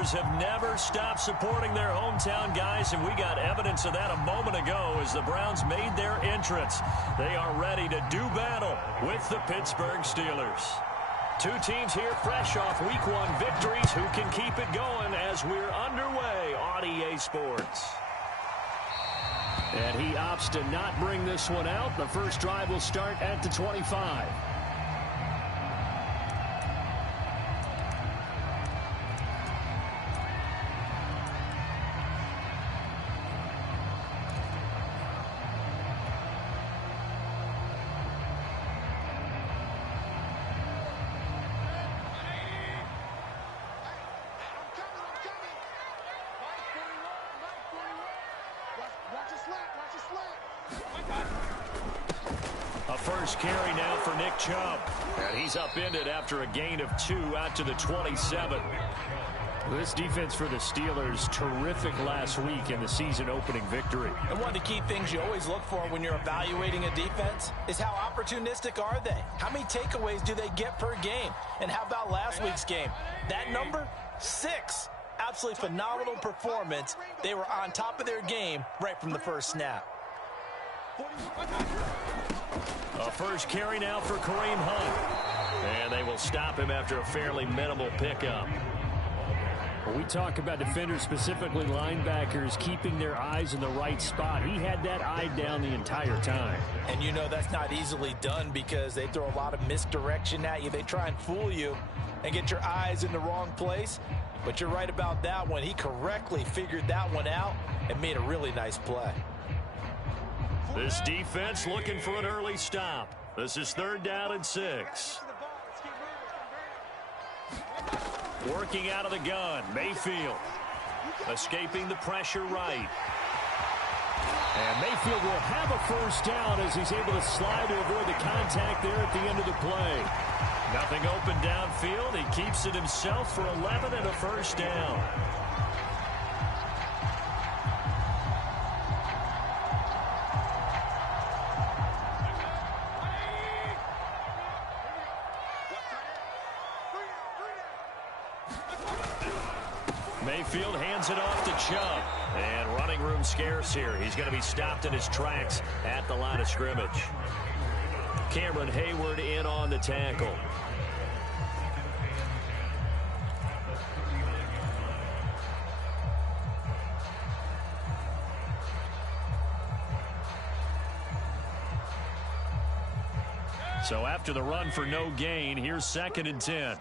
Steelers have never stopped supporting their hometown guys, and we got evidence of that a moment ago as the Browns made their entrance. They are ready to do battle with the Pittsburgh Steelers. Two teams here fresh off Week 1 victories. Who can keep it going as we're underway on EA Sports? And he opts to not bring this one out. The first drive will start at the 25. A first carry now for Nick Chubb. And he's upended after a gain of 2 out to the 27. This defense for the Steelers, terrific last week in the season-opening victory. And one of the key things you always look for when you're evaluating a defense is how opportunistic are they? How many takeaways do they get per game? And how about last week's game? That number, 6. Absolutely phenomenal performance. They were on top of their game right from the first snap. A first carry now for Kareem Hunt. And they will stop him after a fairly minimal pickup. When we talk about defenders, specifically linebackers, keeping their eyes in the right spot, he had that eye down the entire time. And you know that's not easily done because they throw a lot of misdirection at you. They try and fool you and get your eyes in the wrong place. But you're right about that one. He correctly figured that one out and made a really nice play. This defense looking for an early stop. This is 3rd down and 6. Working out of the gun, Mayfield. Escaping the pressure right. And Mayfield will have a first down as he's able to slide to avoid the contact there at the end of the play. Nothing open downfield. He keeps it himself for 11 and a first down. Mayfield hands it off to Chubb. And running room scarce here. He's going to be stopped in his tracks at the line of scrimmage. Cameron Hayward in on the tackle. So after the run for no gain, here's 2nd and 10.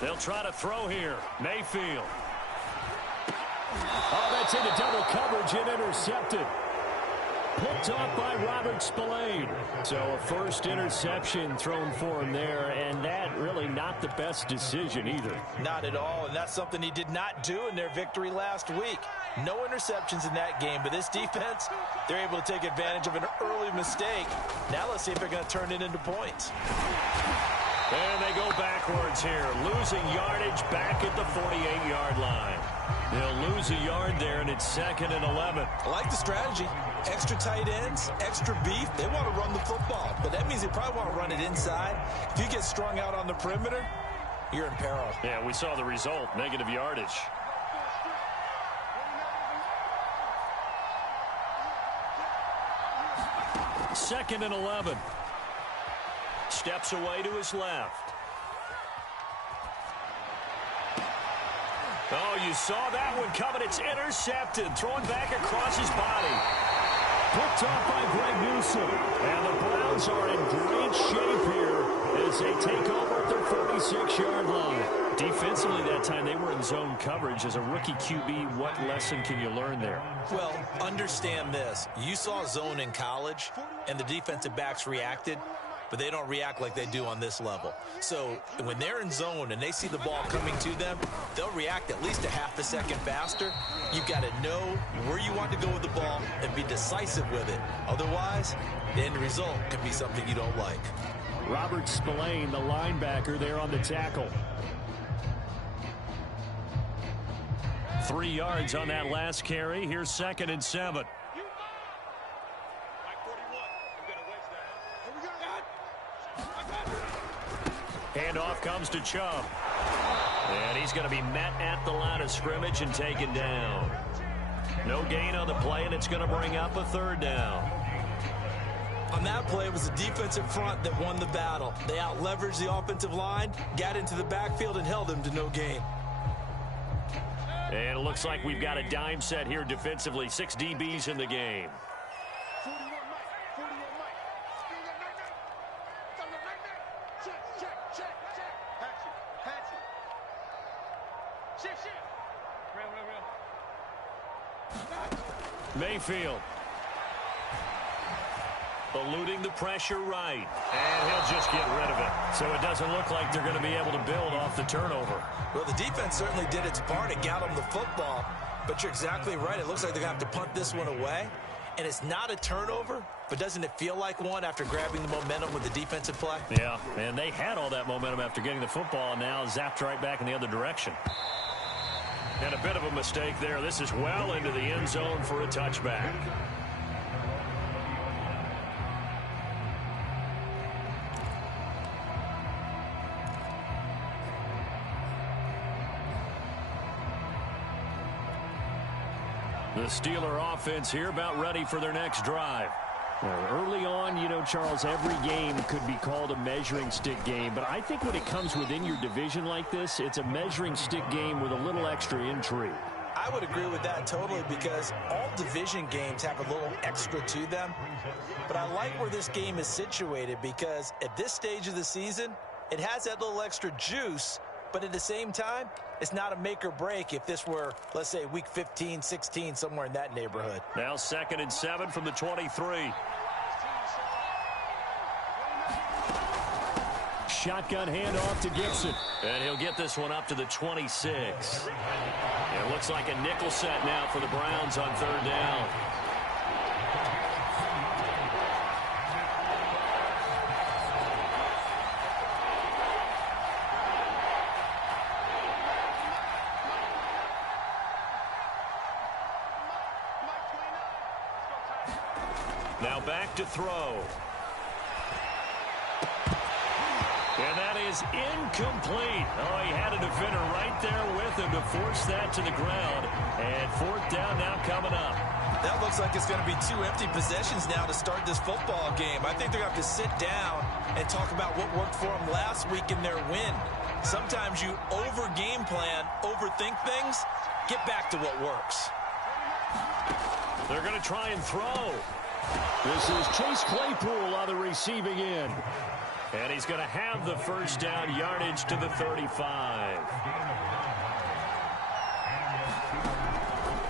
They'll try to throw here. Mayfield. Oh, that's into double coverage and intercepted. Picked off by Robert Spillane. So a first interception thrown for him there, and that really not the best decision either. Not at all, and that's something he did not do in their victory last week. No interceptions in that game, but this defense, they're able to take advantage of an early mistake. Now let's see if they're going to turn it into points. And they go backwards here, losing yardage back at the 48-yard line. They'll lose a yard there, and it's 2nd and 11. I like the strategy. Extra tight ends, extra beef. They want to run the football, but that means they probably want to run it inside. If you get strung out on the perimeter, you're in peril. Yeah, we saw the result, negative yardage. Second and 11. Steps away to his left. Oh, you saw that one coming. It's intercepted. Throwing back across his body. Picked off by Greg Newsome. And the Browns are in great shape here as they take over at their 46-yard line. Defensively that time, they were in zone coverage. As a rookie QB, what lesson can you learn there? Well, understand this. You saw zone in college, and the defensive backs reacted, but they don't react like they do on this level. So when they're in zone and they see the ball coming to them, they'll react at least a half a second faster. You've got to know where you want to go with the ball and be decisive with it. Otherwise, the end result can be something you don't like. Robert Spillane, the linebacker, there on the tackle. 3 yards on that last carry. Here's 2nd and 7. Handoff comes to Chubb. And he's going to be met at the line of scrimmage and taken down. No gain on the play, and it's going to bring up a third down. On that play, it was the defensive front that won the battle. They out-leveraged the offensive line, got into the backfield, and held them to no gain. And it looks like we've got a dime set here defensively. 6 DBs in the game. Mayfield. Eluding the pressure right. And he'll just get rid of it. So it doesn't look like they're going to be able to build off the turnover. Well, the defense certainly did its part and got them the football. But you're exactly right. It looks like they're going to have to punt this one away. And it's not a turnover, but doesn't it feel like one after grabbing the momentum with the defensive play? Yeah, and they had all that momentum after getting the football, and now zapped right back in the other direction. And a bit of a mistake there. This is well into the end zone for a touchback. The Steeler offense here about ready for their next drive. Well, early on, you know, Charles, every game could be called a measuring stick game. But I think when it comes within your division like this, it's a measuring stick game with a little extra intrigue. I would agree with that totally because all division games have a little extra to them. But I like where this game is situated because at this stage of the season, it has that little extra juice. But at the same time, it's not a make or break if this were, let's say, week 15, 16, somewhere in that neighborhood. Now 2nd and 7 from the 23. Shotgun handoff to Gibson. And he'll get this one up to the 26. It looks like a nickel set now for the Browns on 3rd down. Now back to throw. And that is incomplete. Oh, he had a defender right there with him to force that to the ground. And 4th down now coming up. That looks like it's going to be 2 empty possessions now to start this football game. I think they're going to have to sit down and talk about what worked for them last week in their win. Sometimes you over-game plan, overthink things, get back to what works. They're going to try and throw. This is Chase Claypool on the receiving end. And he's going to have the 1st down, yardage to the 35.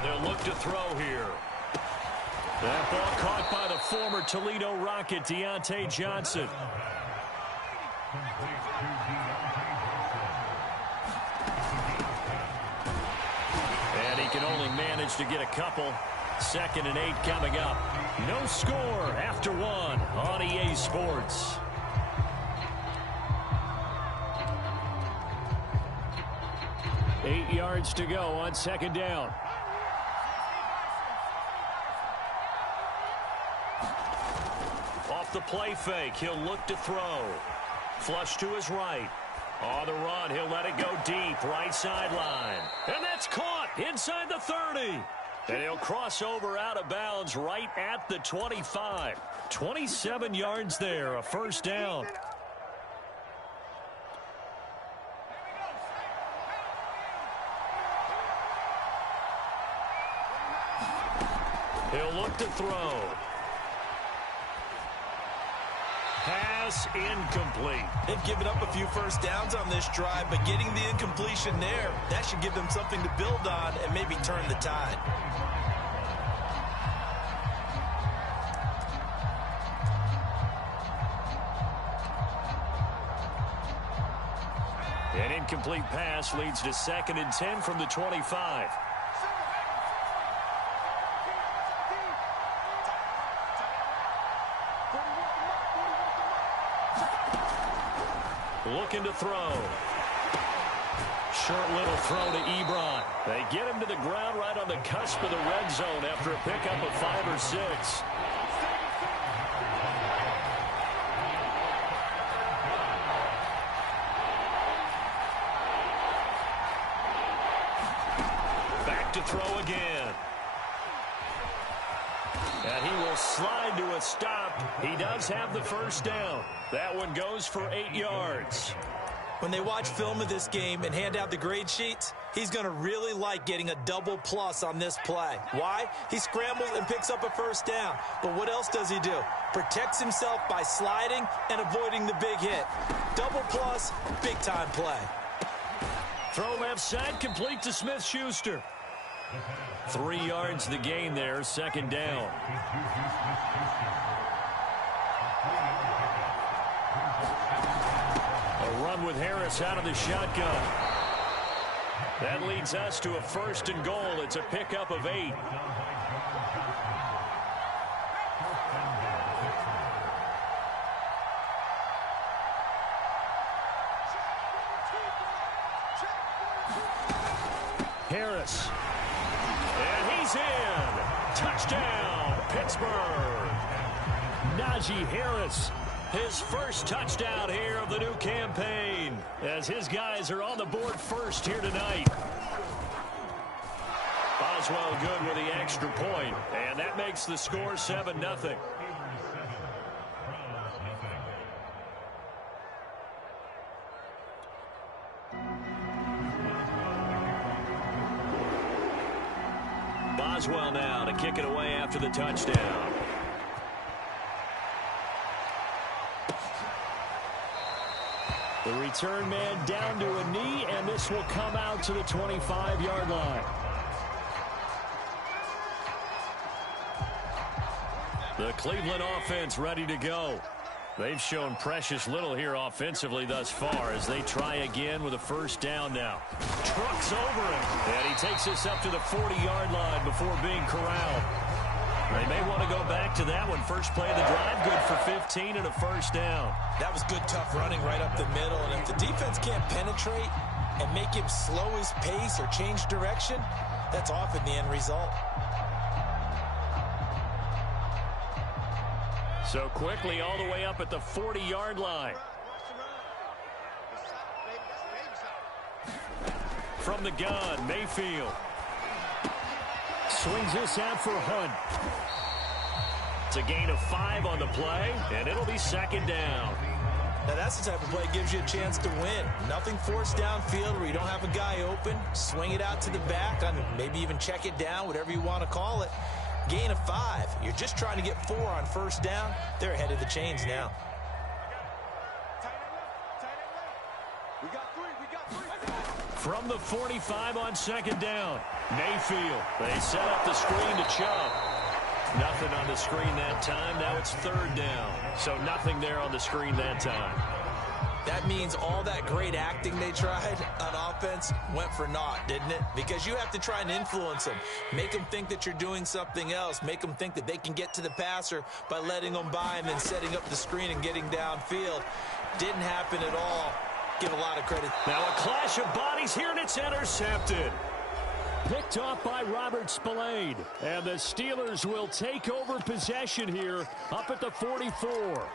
They'll look to throw here. That ball caught by the former Toledo Rocket, Deontay Johnson. And he can only manage to get a couple. 2nd and 8 coming up. No score after 1 on EA Sports. Eight yards to go on 2nd down. Off the play fake, he'll look to throw. Flush to his right. On the run, he'll let it go deep, right sideline. And that's caught inside the 30. And he'll cross over out of bounds right at the 25. 27 yards there, a 1st down. He'll look to throw. Pass incomplete. They've given up a few 1st downs on this drive, but getting the incompletion there, that should give them something to build on and maybe turn the tide. An incomplete pass leads to 2nd and 10 from the 25. Looking to throw. Short little throw to Ebron. They get him to the ground right on the cusp of the red zone after a pickup of 5 or 6. to throw again. And he will slide to a stop. He does have the first down. That one goes for 8 yards. When they watch film of this game and hand out the grade sheets, he's going to really like getting a double plus on this play. Why? He scrambles and picks up a first down. But what else does he do? Protects himself by sliding and avoiding the big hit. Double plus, big-time play. Throw left side, complete to Smith-Schuster. 3 yards the gain there, second down. A run with Harris out of the shotgun. That leads us to a 1st and goal. It's a pickup of 8. Harris. And he's in. Touchdown, Pittsburgh. Najee Harris, his first touchdown here of the new campaign, as his guys are on the board first here tonight. Boswell good with the extra point, and that makes the score 7-0. Boswell now to kick it away after the touchdown. The return man down to a knee, and this will come out to the 25-yard line. The Cleveland offense ready to go. They've shown precious little here offensively thus far as they try again with a first down now. Trucks over him, and he takes us up to the 40-yard line before being corralled. They may want to go back to that one. First play of the drive, good for 15 and a first down. That was good, tough running right up the middle, and if the defense can't penetrate and make him slow his pace or change direction, that's often the end result. So quickly all the way up at the 40-yard line. From the gun, Mayfield. Swings this out for Hunt. It's a gain of 5 on the play, and it'll be second down. Now that's the type of play that gives you a chance to win. Nothing forced downfield where you don't have a guy open. Swing it out to the back, and maybe even check it down, whatever you want to call it. Gain of 5. You're just trying to get 4 on first down. They're ahead of the chains now. From the 45 on second down, Mayfield. They set up the screen to Chubb. Nothing on the screen that time. Now it's third down. So nothing there on the screen that time. That means all that great acting they tried on offense went for naught, didn't it? Because you have to try and influence them. Make them think that you're doing something else. Make them think that they can get to the passer by letting them by and then setting up the screen and getting downfield. Didn't happen at all. Give a lot of credit. Now a clash of bodies here, and it's intercepted. Picked off by Robert Spillane. And the Steelers will take over possession here up at the 44.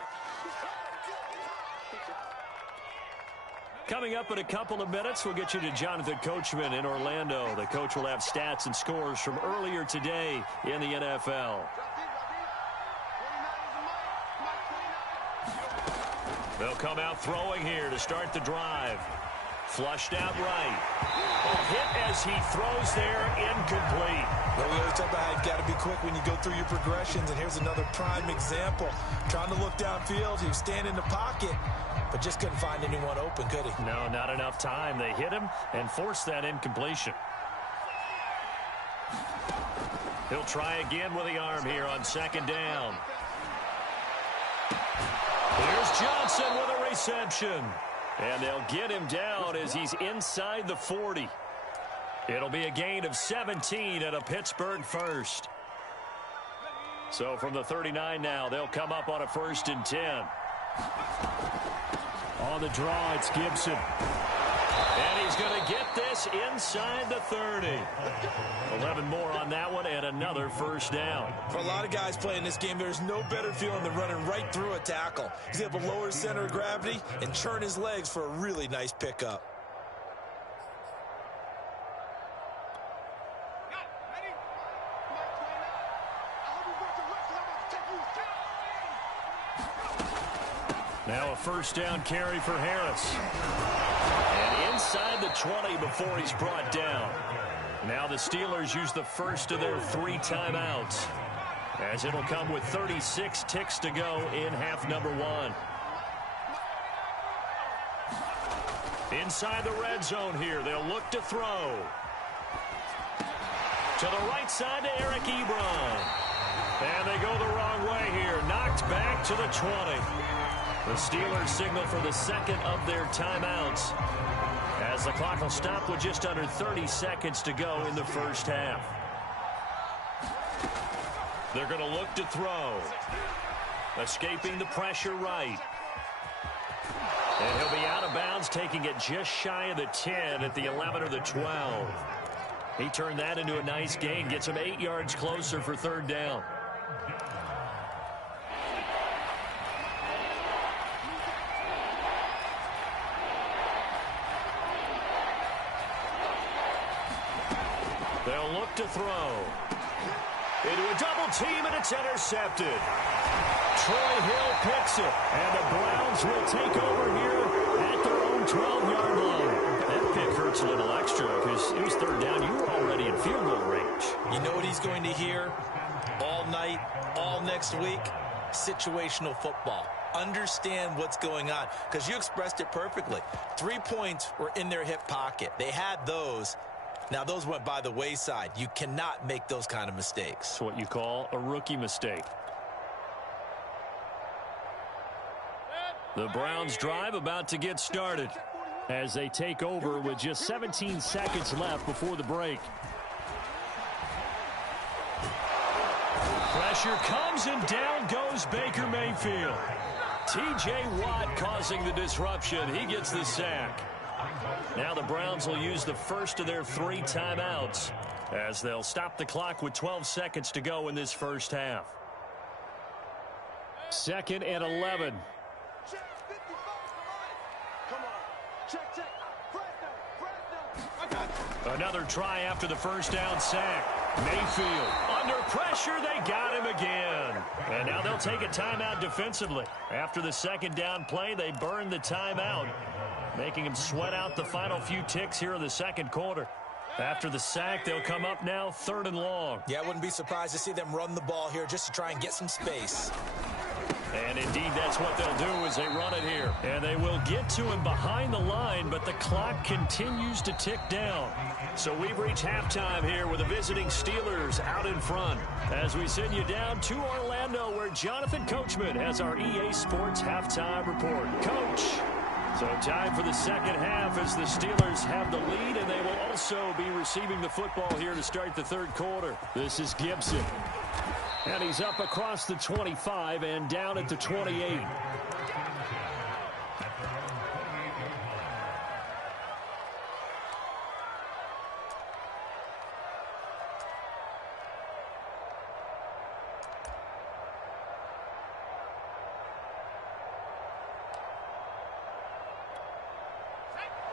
Coming up in a couple of minutes, we'll get you to Jonathan Coachman in Orlando. The coach will have stats and scores from earlier today in the NFL. They'll come out throwing here to start the drive. Flushed out right. A hit as he throws there, incomplete. Well, we always talk about how you've got to be quick when you go through your progressions, and here's another prime example. Trying to look downfield, he was standing in the pocket, but just couldn't find anyone open, could he? No, not enough time. They hit him and forced that incompletion. He'll try again with the arm here on second down. Here's Johnson with a reception. And they'll get him down as he's inside the 40. It'll be a gain of 17 at a Pittsburgh first. So from the 39 now, they'll come up on a 1st and 10. On the draw, it's Gibson. And he's going to get this inside the 30. 11 more on that one and another first down. For a lot of guys playing this game, there's no better feeling than running right through a tackle. He's able to lower his center of gravity and churn his legs for a really nice pickup. Now a first down carry for Harris. And inside the 20 before he's brought down. Now the Steelers use the first of their 3 timeouts, as it'll come with 36 ticks to go in half number 1. Inside the red zone here, they'll look to throw. To the right side to Eric Ebron. And they go the wrong way here. Knocked back to the 20. The Steelers signal for the second of their timeouts, as the clock will stop with just under 30 seconds to go in the first half. They're going to look to throw. Escaping the pressure right. And he'll be out of bounds, taking it just shy of the 10 at the 11 or the 12. He turned that into a nice gain, gets him 8 yards closer for third down. They'll look to throw. Into a double team, and it's intercepted. Troy Hill picks it, and the Browns will take over here at their own 12-yard line. That pick hurts a little extra because it was third down. You were already in field goal range. You know what he's going to hear all night, all next week? Situational football. Understand what's going on, because you expressed it perfectly. 3 points were in their hip pocket. They had those. Now, those went by the wayside. You cannot make those kind of mistakes. It's what you call a rookie mistake. The Browns drive about to get started as they take over with just 17 seconds left before the break. Pressure comes, and down goes Baker Mayfield. T.J. Watt causing the disruption. He gets the sack. Now the Browns will use the first of their 3 timeouts, as they'll stop the clock with 12 seconds to go in this first half. 2nd and 11. Another try after the first down sack. Mayfield under pressure. They got him again. And now they'll take a timeout defensively. After the second down play, they burn the timeout, making him sweat out the final few ticks here in the second quarter. After the sack, they'll come up now 3rd and long. Yeah, I wouldn't be surprised to see them run the ball here just to try and get some space. And indeed, that's what they'll do as they run it here. And they will get to him behind the line, but the clock continues to tick down. So we've reached halftime here with the visiting Steelers out in front, as we send you down to Orlando, where Jonathan Coachman has our EA Sports halftime report. Coach. So time for the second half as the Steelers have the lead, and they will also be receiving the football here to start the third quarter. This is Gibson. And he's up across the 25 and down at the 28.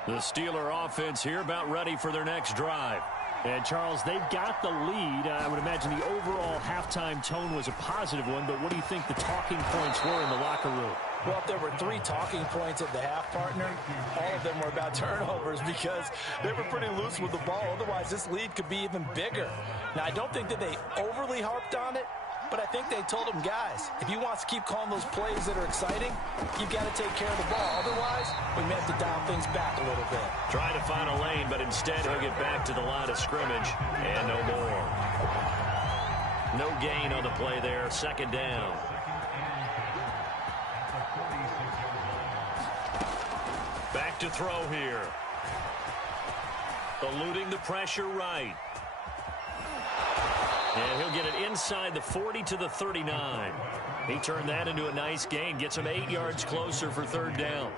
The Steeler offense here about ready for their next drive. And, Charles, they've got the lead. I would imagine the overall halftime tone was a positive one, but what do you think the talking points were in the locker room? Well, if there were 3 talking points at the half, partner, all of them were about turnovers because they were pretty loose with the ball. Otherwise, this lead could be even bigger. Now, I don't think that they overly harped on it, but I think they told them, guys, if you want to keep calling those plays that are exciting, you've got to take care of the ball. Otherwise, we may have to dial things back a little bit. Trying to find a lane, but instead he'll get back to the line of scrimmage, and no more. No gain on the play there. 2nd down. Back to throw here. Eluding the pressure right. And he'll get it inside the 40 to the 39. He turned that into a nice gain. Gets him 8 yards closer for 3rd down.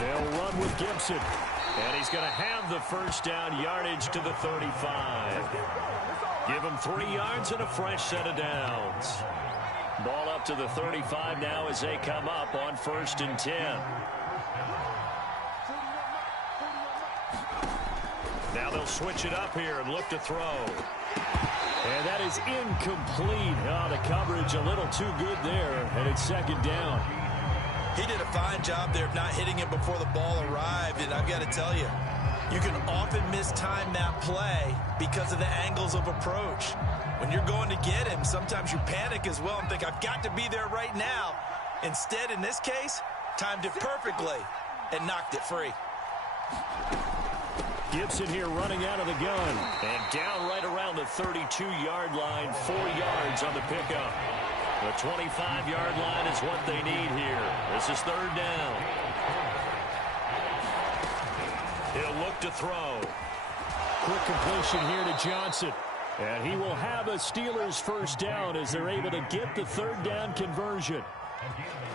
They'll run with Gibson. And he's going to have the first down, yardage to the 35. Give him 3 yards and a fresh set of downs. Ball up to the 35 now as they come up on 1st and 10. Now they'll switch it up here and look to throw. And that is incomplete. Oh, the coverage a little too good there, and it's second down. He did a fine job there of not hitting it before the ball arrived, and I've got to tell you, you can often mistime that play because of the angles of approach. When you're going to get him, sometimes you panic as well and think, I've got to be there right now. Instead, in this case, timed it perfectly and knocked it free. Gibson here running out of the gun. And down right around the 32-yard line, 4 yards on the pickup. The 25-yard line is what they need here. This is third down. He'll look to throw. Quick completion here to Johnson. And he will have a Steelers first down as they're able to get the third down conversion.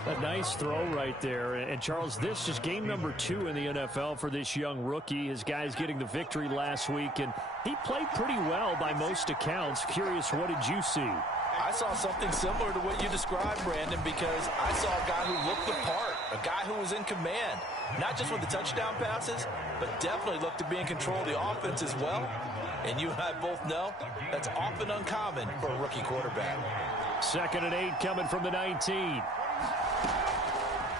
A nice throw right there. And Charles, this is game number 2 in the NFL for this young rookie. His guys getting the victory last week, and he played pretty well by most accounts. Curious, what did you see? I saw something similar to what you described, Brandon, because I saw a guy who looked the part, a guy who was in command, not just with the touchdown passes, but definitely looked to be in control of the offense as well. And you and I both know that's often uncommon for a rookie quarterback. 2nd and 8 coming from the 19.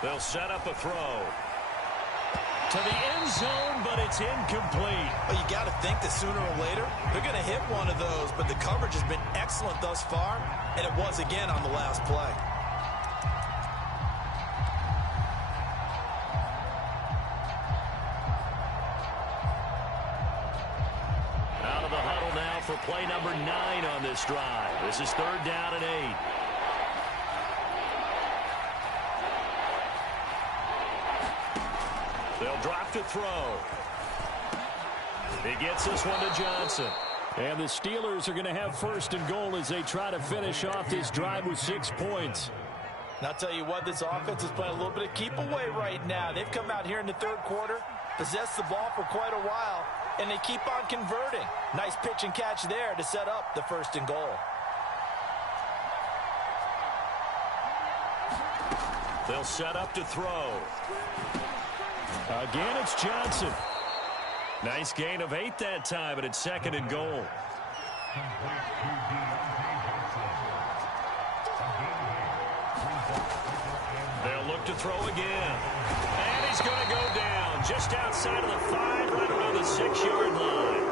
They'll set up a throw. To the end zone, but it's incomplete. Well, you got to think that sooner or later they're going to hit one of those, but the coverage has been excellent thus far, and it was again on the last play. Out of the huddle now for play number 9 on this drive. This is third down and 8. They'll drop to throw. He gets this one to Johnson. And the Steelers are going to have first and goal as they try to finish off this drive with 6 points. And I'll tell you what, this offense is playing a little bit of keep away right now. They've come out here in the third quarter, possessed the ball for quite a while, and they keep on converting. Nice pitch and catch there to set up the first and goal. They'll set up to throw. Again, it's Johnson. Nice gain of 8 that time, but it's second and goal. They'll look to throw again. And he's going to go down just outside of the 5, right around the 6-yard line.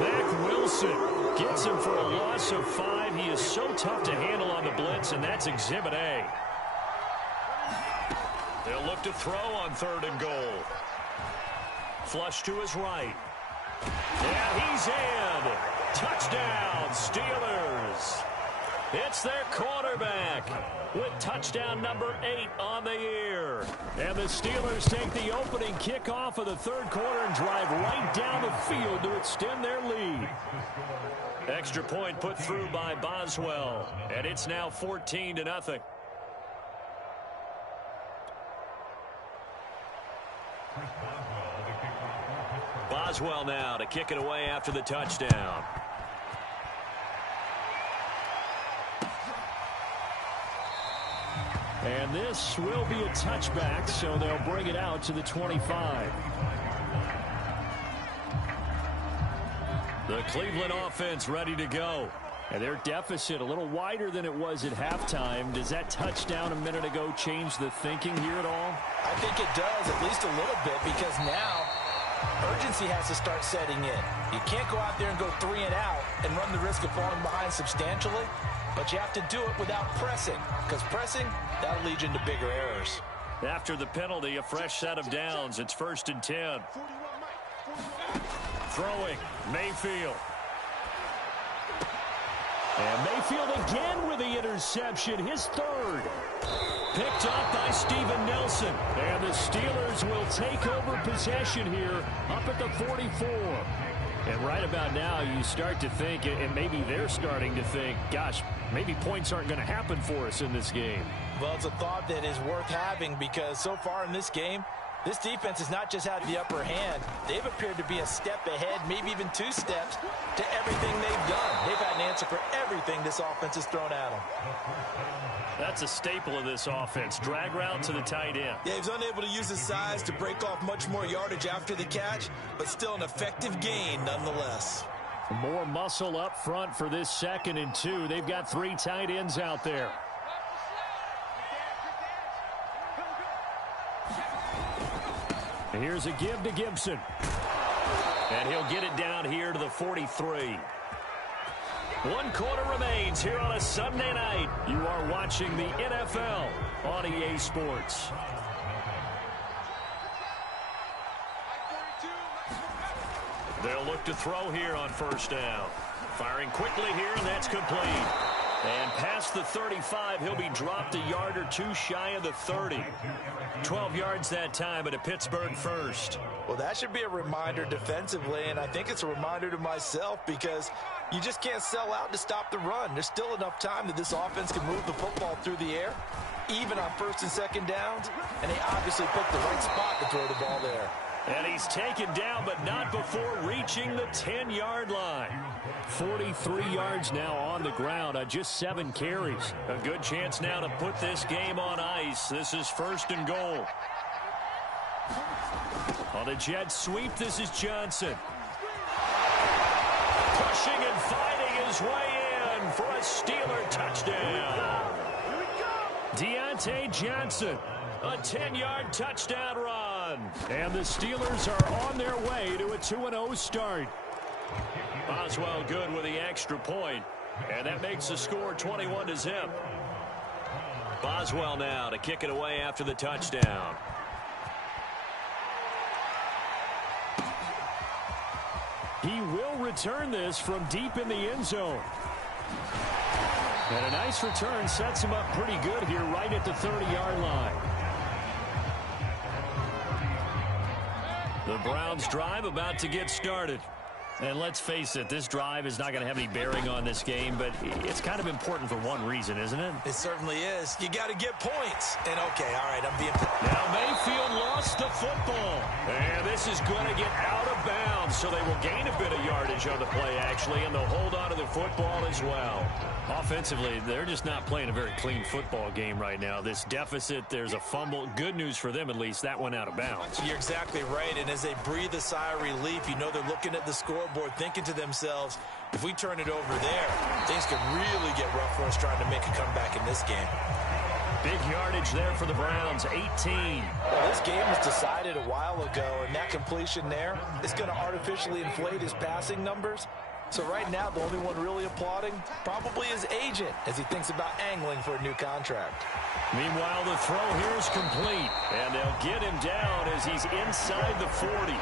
Mack Wilson gets him for a loss of 5. He is so tough to handle on the blitz, and that's Exhibit A. They'll look to throw on third and goal. Flush to his right. And he's in. Touchdown, Steelers. It's their quarterback with touchdown number 8 on the year. And the Steelers take the opening kickoff of the third quarter and drive right down the field to extend their lead. Extra point put through by Boswell. And it's now 14-0. Boswell now to kick it away after the touchdown. And this will be a touchback, so they'll bring it out to the 25. The Cleveland offense ready to go. And their deficit a little wider than it was at halftime. Does that touchdown a minute ago change the thinking here at all? I think it does, at least a little bit, because now urgency has to start setting in. You can't go out there and go 3 and out and run the risk of falling behind substantially, but you have to do it without pressing, because pressing, that'll lead you into bigger errors. After the penalty, a fresh set of downs. It's 1st and 10. Throwing, Mayfield. And Mayfield again with the interception, his third. Picked up by Steven Nelson. And the Steelers will take over possession here up at the 44. And right about now, you start to think, and maybe they're starting to think, gosh, maybe points aren't going to happen for us in this game. Well, it's a thought that is worth having, because so far in this game, this defense has not just had the upper hand. They've appeared to be a step ahead, maybe even 2 steps, to everything they've done. They've had an answer compensation for everything this offense has thrown at him. That's a staple of this offense. Drag route to the tight end. Yeah, he's unable to use his size to break off much more yardage after the catch, but still an effective gain nonetheless. More muscle up front for this 2nd and 2. They've got 3 tight ends out there. And here's a give to Gibson. And he'll get it down here to the 43. 1 quarter remains here on a Sunday night. You are watching the NFL on EA Sports. They'll look to throw here on 1st down. Firing quickly here, and that's complete. And past the 35, he'll be dropped a yard or 2 shy of the 30. 12 yards that time at a Pittsburgh 1st. Well, that should be a reminder defensively, and I think it's a reminder to myself because you just can't sell out to stop the run. There's still enough time that this offense can move the football through the air, even on 1st and 2nd downs, and they obviously picked the right spot to throw the ball there. And he's taken down, but not before reaching the 10-yard line. 43 yards now on the ground on just 7 carries. A good chance now to put this game on ice. This is 1st and goal. On a jet sweep, this is Johnson. Pushing and fighting his way in for a Steeler touchdown. Deontay Johnson, a 10-yard touchdown run. And the Steelers are on their way to a 2-0 start. Boswell good with the extra point, and that makes the score 21-0. Boswell now to kick it away after the touchdown. He will return this from deep in the end zone. And a nice return sets him up pretty good here right at the 30-yard line. The Browns drive about to get started. And let's face it, this drive is not going to have any bearing on this game, but it's kind of important for one reason, isn't it? It certainly is. You got to get points. And okay, all right, I'm being... Now Mayfield lost the football. And this is going to get out of bounds, so they will gain a bit of yardage on the play, actually, and they'll hold on to the football as well. Offensively, they're just not playing a very clean football game right now. This deficit, there's a fumble. Good news for them, at least. That went out of bounds. You're exactly right, and as they breathe a sigh of relief, you know they're looking at the scoreboard, thinking to themselves, if we turn it over there, things could really get rough for us trying to make a comeback in this game. Big yardage there for the Browns, 18. Well, this game was decided a while ago, and that completion there is going to artificially inflate his passing numbers. So right now, the only one really applauding probably his agent as he thinks about angling for a new contract. Meanwhile, the throw here is complete, and they'll get him down as he's inside the 40.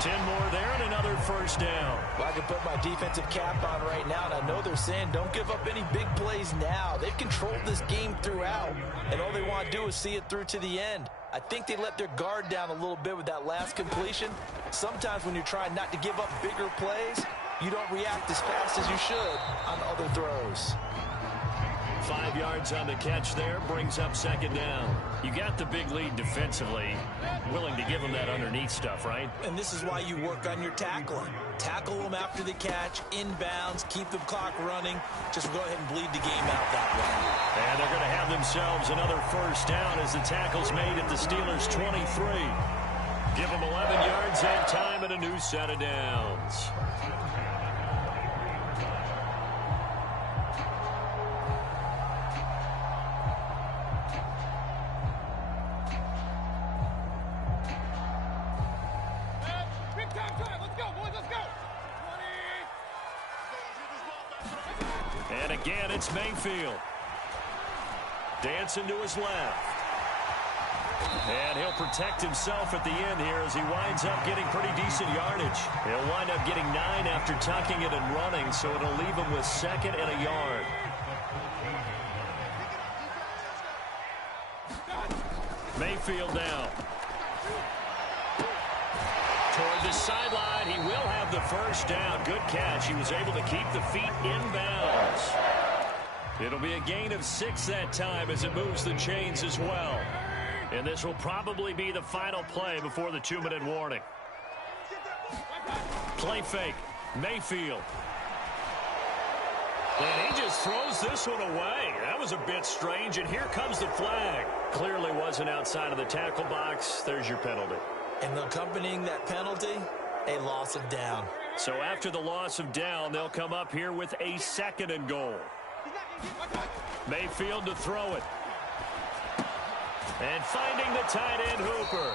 10 more there and another 1st down. Well, I can put my defensive cap on right now, and I know they're saying don't give up any big plays now. They've controlled this game throughout, and all they want to do is see it through to the end. I think they let their guard down a little bit with that last completion. Sometimes when you're trying not to give up bigger plays, you don't react as fast as you should on other throws. 5 yards on the catch there, brings up 2nd down. You got the big lead defensively, willing to give them that underneath stuff, right? And this is why you work on your tackling. Tackle them after the catch, inbounds, keep the clock running. Just go ahead and bleed the game out that way. And they're going to have themselves another 1st down as the tackle's made at the Steelers' 23. Give them 11 yards that time and a new set of downs. And again, it's Mayfield. Dancing to his left. And he'll protect himself at the end here as he winds up getting pretty decent yardage. He'll wind up getting 9 after tucking it and running, so it'll leave him with 2nd and a yard. Mayfield now. Toward the sideline, he will have the 1st down. Good catch. He was able to keep the feet inbounds. It'll be a gain of 6 that time as it moves the chains as well. And this will probably be the final play before the 2-minute warning. Play fake. Mayfield. And he just throws this one away. That was a bit strange, and here comes the flag. Clearly wasn't outside of the tackle box. There's your penalty. And accompanying that penalty, a loss of down. So after the loss of down, they'll come up here with a 2nd and goal. Mayfield to throw it. And finding the tight end Hooper.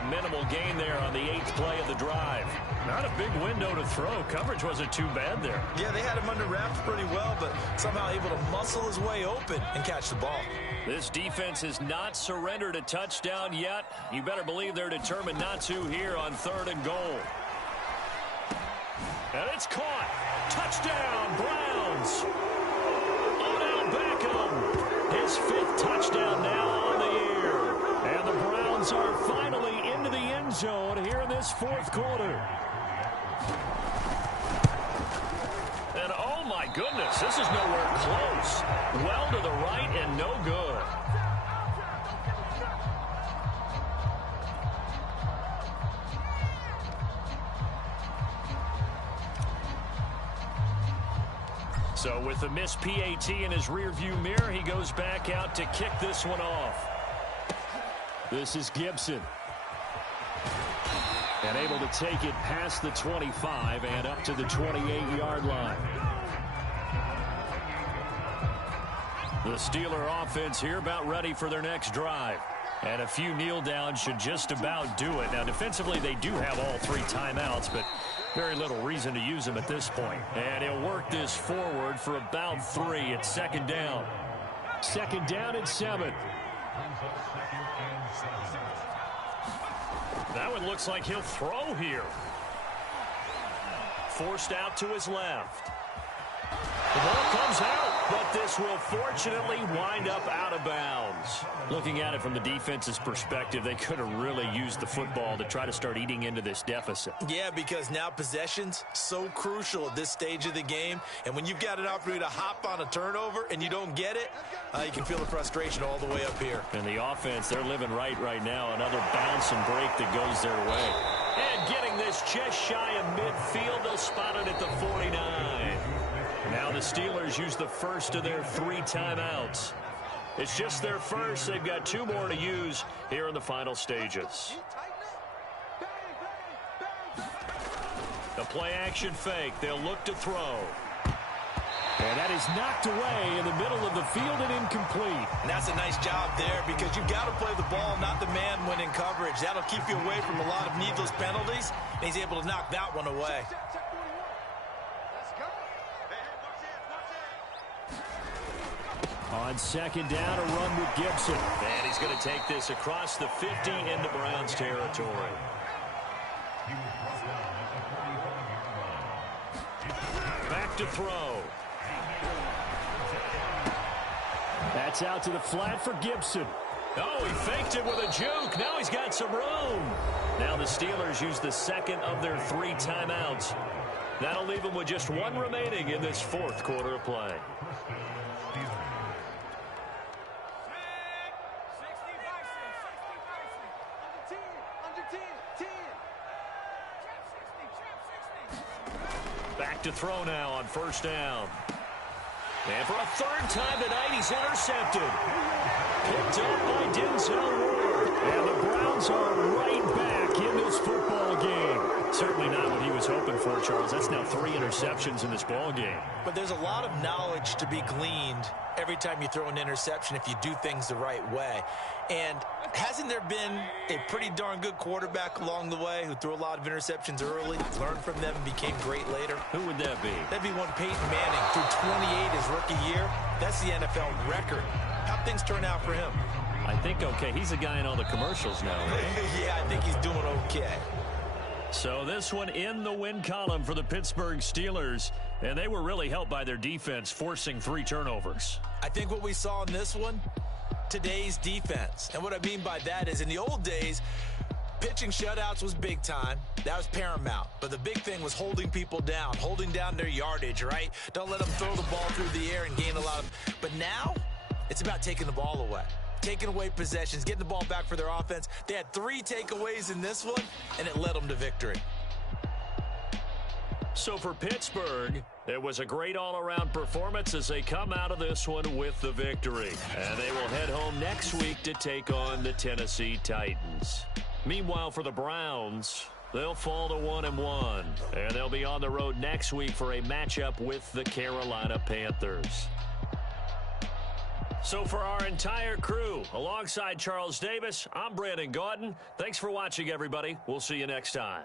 A minimal gain there on the 8th play of the drive. Not a big window to throw. Coverage wasn't too bad there. Yeah, they had him under wraps pretty well, but somehow able to muscle his way open and catch the ball. This defense has not surrendered a touchdown yet. You better believe they're determined not to here on 3rd and goal. And it's caught. Touchdown, Browns. Odell Beckham. His 5th touchdown now on the year. And the Browns are finally into the end zone here in this 4th quarter. And oh my goodness, this is nowhere close. Well to the right and no good. So with the missed PAT in his rearview mirror, he goes back out to kick this one off. This is Gibson. And able to take it past the 25 and up to the 28-yard line. The Steeler offense here about ready for their next drive. And a few kneel downs should just about do it. Now, defensively, they do have all 3 timeouts, but very little reason to use them at this point. And he'll work this forward for about 3. It's 2nd down. 2nd down and 7. That one looks like he'll throw here. Forced out to his left. The ball comes out, but this will fortunately wind up out of bounds. Looking at it from the defense's perspective, they could have really used the football to try to start eating into this deficit. Yeah, because now possession's so crucial at this stage of the game. And when you've got an opportunity to hop on a turnover and you don't get it, you can feel the frustration all the way up here. And the offense, they're living right now. Another bounce and break that goes their way. And getting this just shy of midfield, they'll spot it at the 49. Now the Steelers use the first of their 3 timeouts. It's just their first. They've got 2 more to use here in the final stages. The play-action fake. They'll look to throw. And that is knocked away in the middle of the field and incomplete. And that's a nice job there because you've got to play the ball, not the man when in coverage. That'll keep you away from a lot of needless penalties, and he's able to knock that one away. On 2nd down, a run with Gibson. And he's going to take this across the 50 into Browns territory. Back to throw. That's out to the flat for Gibson. Oh, he faked it with a juke. Now he's got some room. Now the Steelers use the 2nd of their 3 timeouts. That'll leave them with just 1 remaining in this 4th quarter of play. Back to throw now on 1st down. And for a 3rd time tonight, he's intercepted. Picked up by Denzel Ward. And the Browns are right back in this football game. Certainly not what he was hoping for, Charles. That's now 3 interceptions in this ball game. But there's a lot of knowledge to be gleaned every time you throw an interception if you do things the right way. And hasn't there been a pretty darn good quarterback along the way who threw a lot of interceptions early, learned from them, and became great later? Who would that be? That'd be one Peyton Manning. Threw 28 his rookie year. That's the NFL record. How'd things turn out for him? I think okay. He's a guy in all the commercials now, right? Yeah, I think he's doing okay. So this one in the win column for the Pittsburgh Steelers, and they were really helped by their defense forcing 3 turnovers. I think what we saw in this one, today's defense. And what I mean by that is in the old days, pitching shutouts was big time. That was paramount. But the big thing was holding people down, holding down their yardage, right? Don't let them throw the ball through the air and gain a lot of... But now, it's about taking the ball away. Taking away possessions, getting the ball back for their offense. They had 3 takeaways in this one, and it led them to victory. So for Pittsburgh, it was a great all-around performance as they come out of this one with the victory. And they will head home next week to take on the Tennessee Titans. Meanwhile, for the Browns, they'll fall to 1-1. And they'll be on the road next week for a matchup with the Carolina Panthers. So for our entire crew, alongside Charles Davis, I'm Brandon Gaudin. Thanks for watching, everybody. We'll see you next time.